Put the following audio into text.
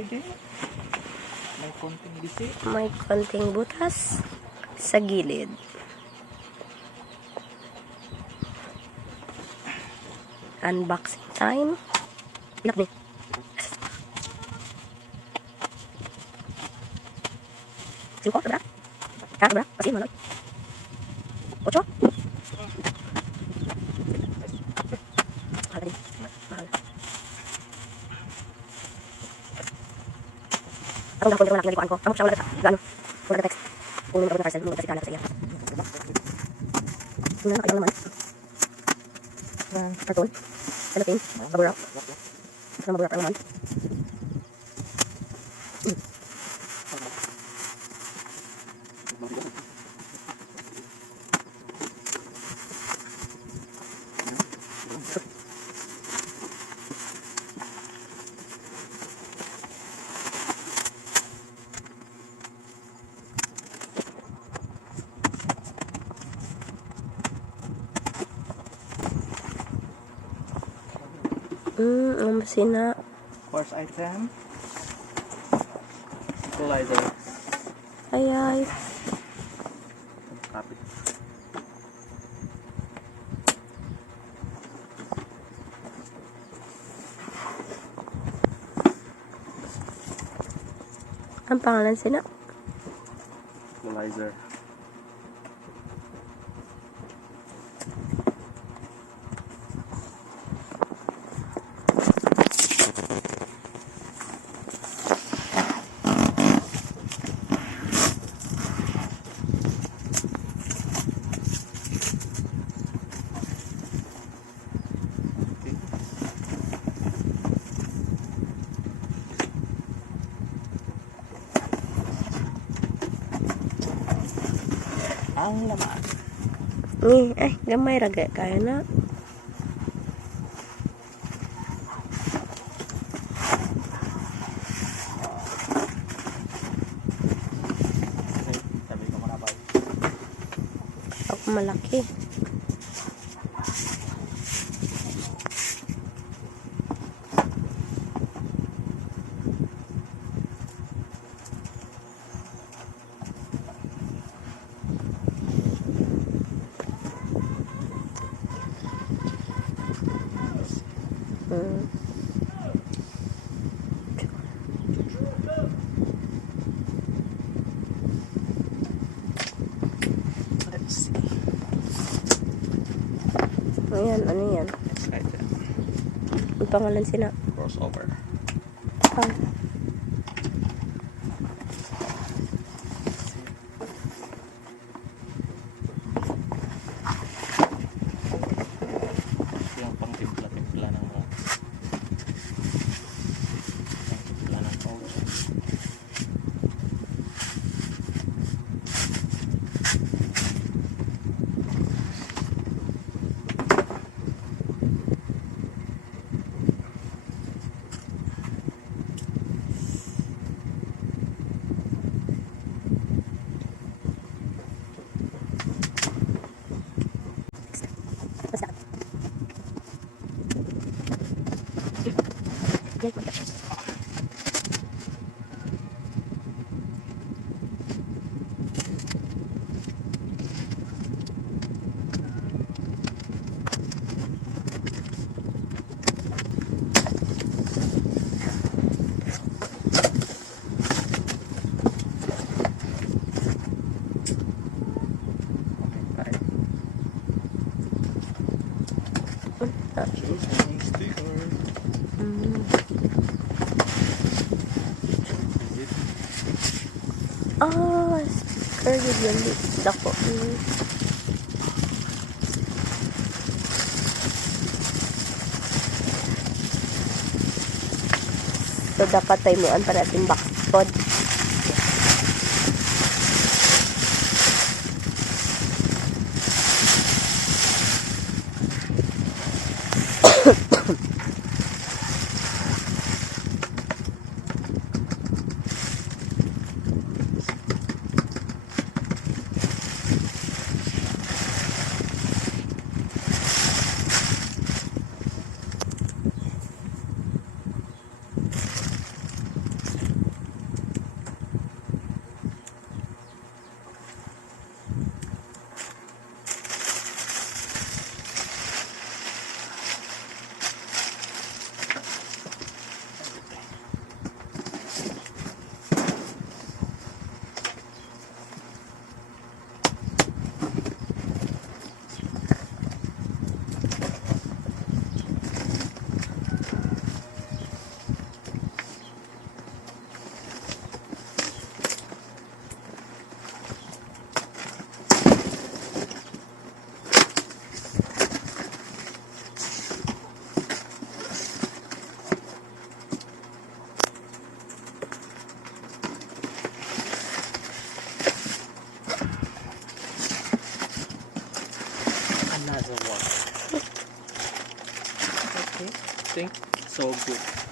Pwede. May konting lisi. May konting butas sa gilid. Unboxing time. Inak ni. Cinco, berapa? Ya, berapa? Masih mana? Ocho? Mahal tadi. Mahal. Ako gahapon ko lang nalikuan ko. Amo siya wala gaano. Wala text. Kung ano na parcel mo kasi kala sa iya. Ano na kailangan naman? Karton. Salatin. Bubble wrap. Ano bubble wrap ang naman? Ang masina. First item. Equalizer. Ay. Kapit. Ang pangalan sina? Equalizer. Ang laman. Ay, gamay raga kaya na. Sabi ko muna ba? Ako malaki. Let's see. Ayan, ano yan? Next item. Ang pangalan sina? Crossover. Yung pang timpla-timpla ng mga timpla ng pouch. Sticker yun dako. So dapat tayo muan para ating backspot. So good.